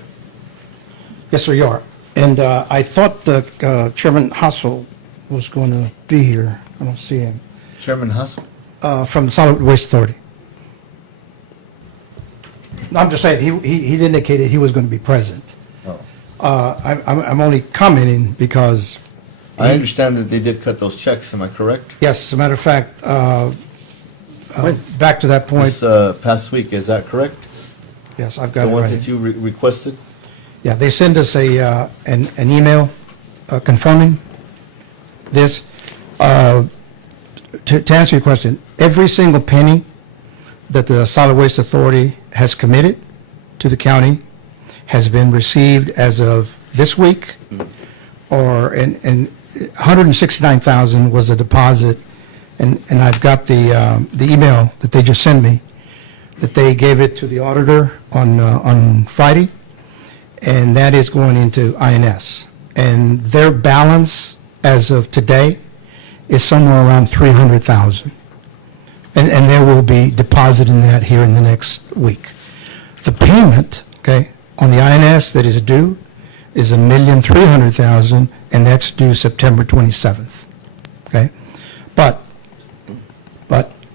Yes, sir, you are. And I thought that Chairman Hassel was going to be here. I don't see him. Chairman Hustle. From the Solid Waste Authority. No, I'm just saying, he indicated he was going to be present. Oh. I'm only commenting because, I understand that they did cut those checks, am I correct? yes, as a matter of fact, back to that point, This past week, is that correct? yes, I've got The it ones right that here. you requested? Yeah, they send us an email confirming this. To answer your question, every single penny that the Solid Waste Authority has committed to the county has been received as of this week, and 169,000 was a deposit, and I've got the email that they just sent me, that they gave it to the auditor on Friday, and that is going into INS. And their balance as of today is somewhere around 300,000. And they will be depositing that here in the next week. The payment, okay, on the INS that is due is $1,300,000, and that's due September 27th, okay? But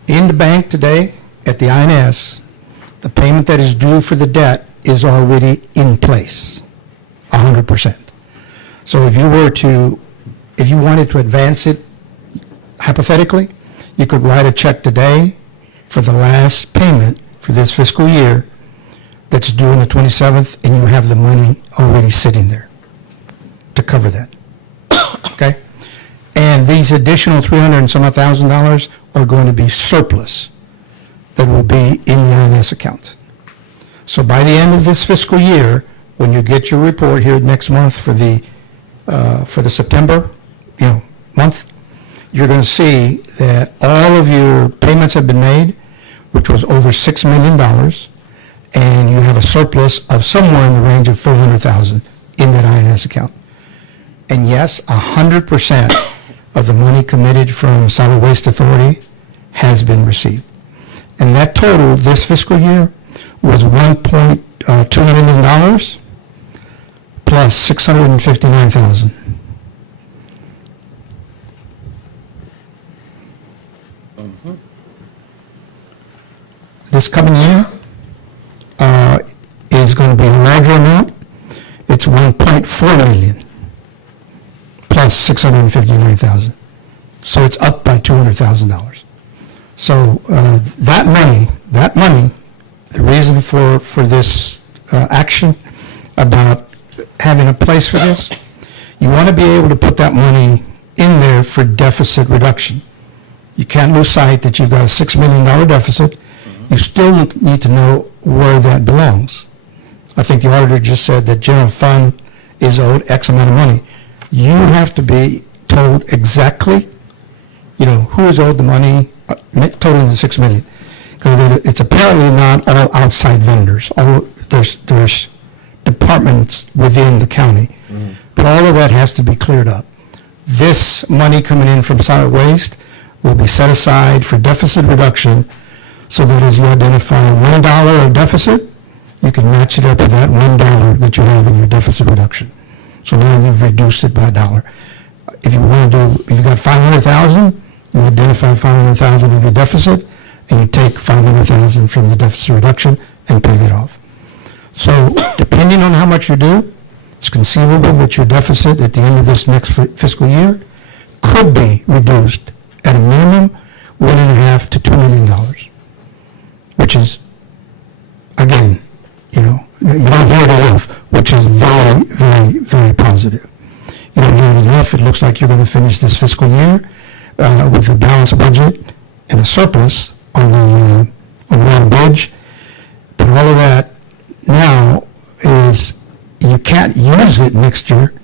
in the bank today, at the INS, the payment that is due for the debt is already in place, 100%. So if you wanted to advance it, hypothetically, you could write a check today for the last payment for this fiscal year that's due on the 27th, and you have the money already sitting there to cover that. Okay? And these additional $300,000 are going to be surplus that will be in the INS account. So by the end of this fiscal year, when you get your report here next month for the September, month, you're going to see that all of your payments have been made, which was over $6 million, and you have a surplus of somewhere in the range of $400,000 in that INS account. And yes, 100% of the money committed from Solid Waste Authority has been received. And that total this fiscal year was $1.2 million plus $659,000. This coming year is going to be a larger amount. It's 1.4 million plus 659,000. So it's up by $200,000. So that money, the reason for this action about having a place for this, you want to be able to put that money in there for deficit reduction. You can't lose sight that you've got a $6 million deficit. You still need to know where that belongs. I think the auditor just said that general fund is owed X amount of money. You have to be told exactly, who is owed the money, totaling the $6 million. Because it's apparently not all outside vendors. There's departments within the county. But all of that has to be cleared up. This money coming in from solid waste will be set aside for deficit reduction, so that as you identify $1 of deficit, you can match it up with that $1 that you have in your deficit reduction. So now you've reduced it by a dollar. If you got 500,000, you identify 500,000 of your deficit, and you take 500,000 from the deficit reduction and pay that off. So depending on how much you do, it's conceivable that your deficit at the end of this next fiscal year could be reduced at a minimum $1.5 to $2 million. Which is, again, you don't hear it enough, which is very, very, very positive. You don't hear it enough. It looks like you're going to finish this fiscal year with a balanced budget and a surplus on the road bridge. But all of that now is, you can't use it next year,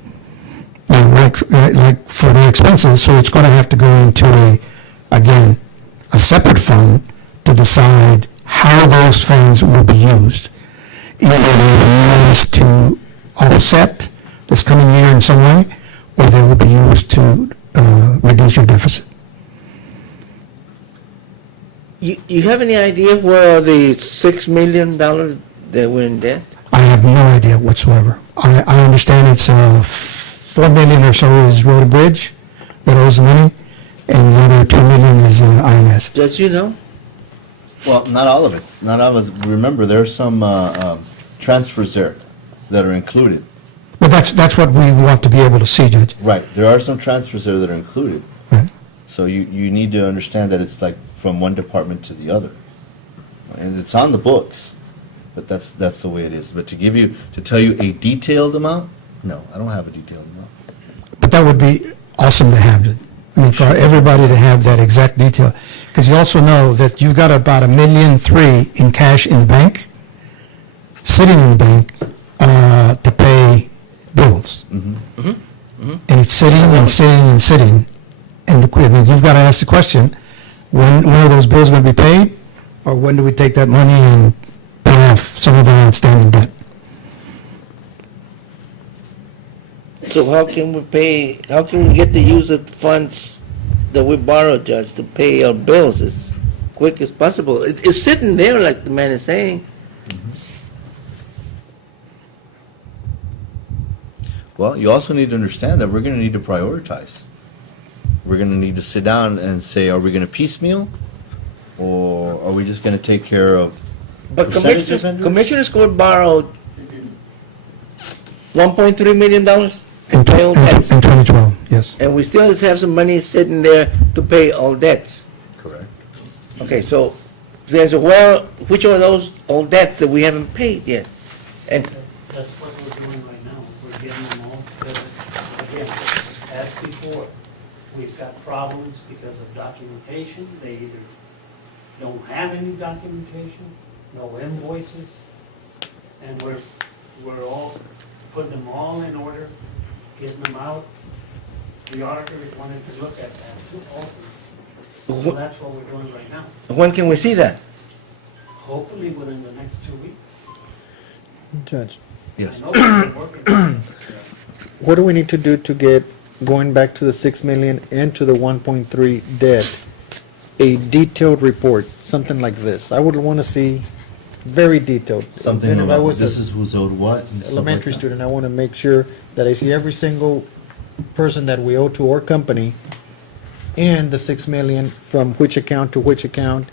like for the expenses, so it's going to have to go into a separate fund to decide how those funds will be used. Either they will be used to offset this coming year in some way, or they will be used to reduce your deficit. You have any idea where the $6 million that were in debt? I have no idea whatsoever. I understand it's $4 million or so is road and bridge that owes the money, and the other $2 million is INS. Does you know? Well, not all of it. Not all of it. Remember, there's some transfers there that are included. Well, that's what we want to be able to see, Judge. Right. There are some transfers there that are included. Right. So you need to understand that it's like from one department to the other. And it's on the books, but that's the way it is. But to tell you a detailed amount, no, I don't have a detailed amount. But that would be awesome to have it. I mean, for everybody to have that exact detail. Because you also know that you've got about $1.3 million in cash in the bank, sitting in the bank, to pay bills. And it's sitting and sitting and sitting. And then you've got to ask the question, when are those bills going to be paid? Or when do we take that money and pay off some of our outstanding debt? So how can we get to use the funds that we borrowed, Judge, to pay our bills as quick as possible? It's sitting there, like the man is saying. Well, you also need to understand that we're going to need to prioritize. We're going to need to sit down and say, are we going to piecemeal? Or are we just going to take care of But percentage of vendors? Commissioners Court borrowed $1.3 million In to pay all debts. 2012, yes. And we still have some money sitting there to pay all debts. Correct. Okay, so there's which are those old debts that we haven't paid yet? And That's what we're doing right now. We're getting them all together. Again, as before, we've got problems because of documentation. They either don't have any documentation, no invoices, and we're all putting them all in order, getting them out. The auditors wanted to look at that too also. So that's what we're doing right now. When can we see that? Hopefully within the next 2 weeks. Judge, Yes. I know we're working on it, what do we need to do to get, going back to the 6 million and to the 1.3 debt, a detailed report, something like this? I would want to see very detailed. Something And if I about was a this is who's owed what and stuff like elementary that. student, I want to make sure that I see every single person that we owe to our company and the 6 million, from which account to which account,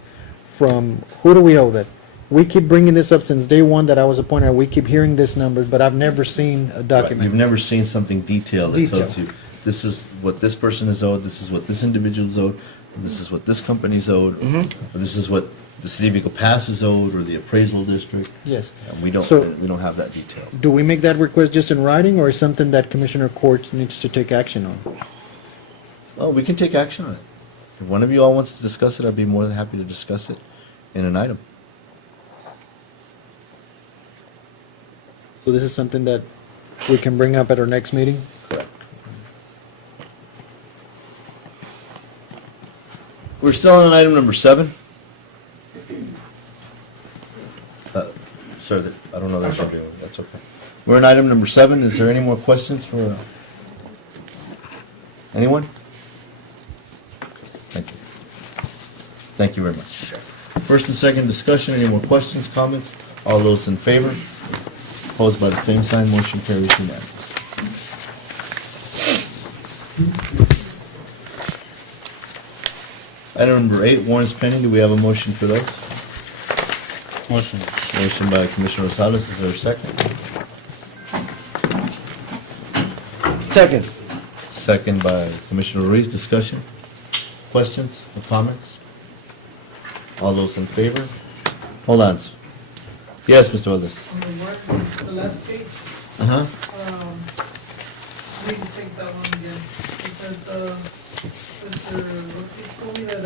from who do we owe that? We keep bringing this up since day one that I was appointed, we keep hearing this number, but I've never seen a Right, document. You've never seen something detailed that tells Detail. you, this is what this person is owed, this is what this individual is owed, this is what this company's owed, or this is what the city of Eagle Pass is owed, or the appraisal district, Yes. and we So- don't have that detail. Do we make that request just in writing, or is something that Commissioner Courts needs to take action on? Oh, we can take action on it. If one of you all wants to discuss it, I'd be more than happy to discuss it in an item. So this is something that we can bring up at our next meeting? Correct. We're still on item number 7. Sorry, I don't know that should be, that's okay. We're on item number 7. Is there any more questions for anyone? Thank you. Thank you very much. First and second discussion, any more questions, comments? All those in favor? Opposed by the same sign, motion carries unanimous. Item number 8, warrants pending, do we have a motion for those? Motion. Motion by Commissioner Rosales, is there a second? Second. Second by Commissioner Ruiz, discussion? Questions or comments? All those in favor? Hold on. Yes, Mr. Valdez. On the work, the last page, Uh-huh. I need to check that one again, because, Mr. Ortiz told me that,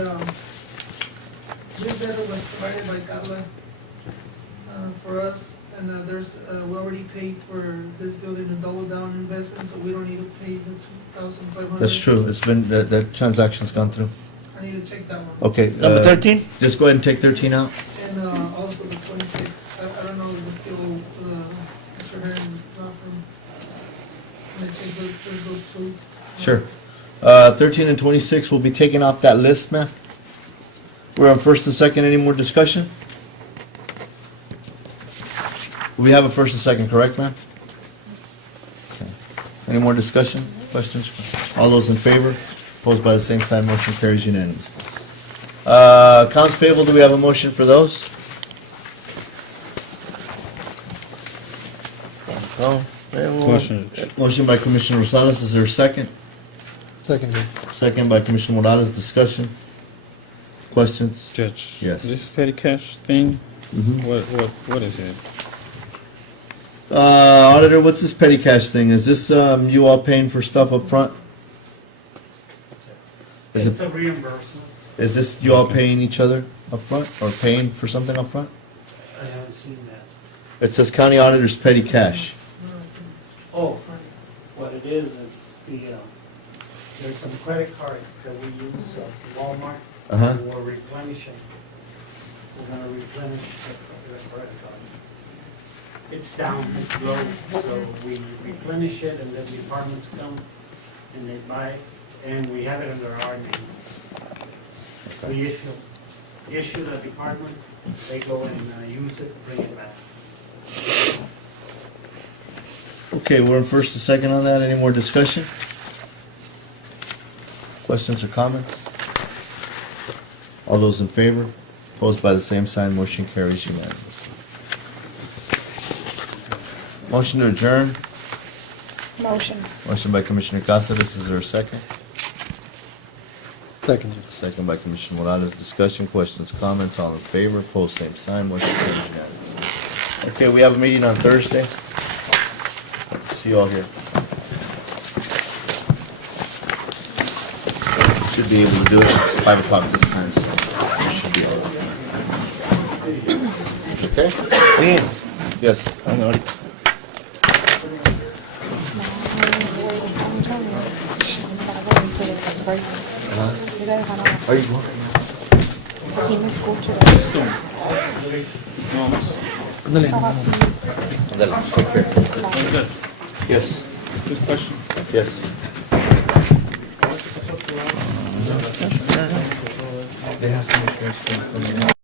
this data was provided by Carla, for us, and, we already paid for this building a double down investment, so we don't need to pay the 2,500. That's true, it's been, that transaction's gone through. I need to check that one. Okay. Number 13? Just go ahead and take 13 out. And, also the 26, I don't know if it's still, Mr. Herron, not from, can I check those two? Sure. 13 and 26 will be taken off that list, ma'am. We're on first and second. Any more discussion? We have a first and second, correct, ma'am? Okay. Any more discussion, questions? All those in favor? Opposed by the same sign, motion carries unanimously. Accounts payable, do we have a motion for those? No. Motion. Motion by Commissioner Rosales, is there a second? Second, Judge. Second by Commissioner Morales, discussion? Questions? Judge. Yes. This petty cash thing, Mhm. what is it? Auditor, what's this petty cash thing? Is this, you all paying for stuff up front? Is It's it, a reimbursement. is this you all paying each other up front, or paying for something up front? I haven't seen that. It says county auditor's petty cash. Oh, what it is the, there's some credit cards that we use, Walmart. Uh-huh. And we're replenishing. We're gonna replenish the credit card. It's down, it's low, so we replenish it, and then departments come and they buy it, and we have it under our name. We issue the department, they go and use it, bring it back. Okay, we're in first and second on that. Any more discussion? Questions or comments? All those in favor? Opposed by the same sign, motion carries unanimously. Motion to adjourn. Motion. Motion by Commissioner Cáceres, is there a second? Second, Judge. Second by Commissioner Morales. Discussion, questions, comments, all in favor, opposed, same sign, motion carries unanimously. Okay, we have a meeting on Thursday. See you all here. Should be able to do it. It's 5 o'clock this time, so we should be able to. Okay? Bien. Yes. Are you going? Sí, me escucho. Ándale. Eso así. Ándale, take care. Yes, Good question. yes. They have some insurance claims coming in.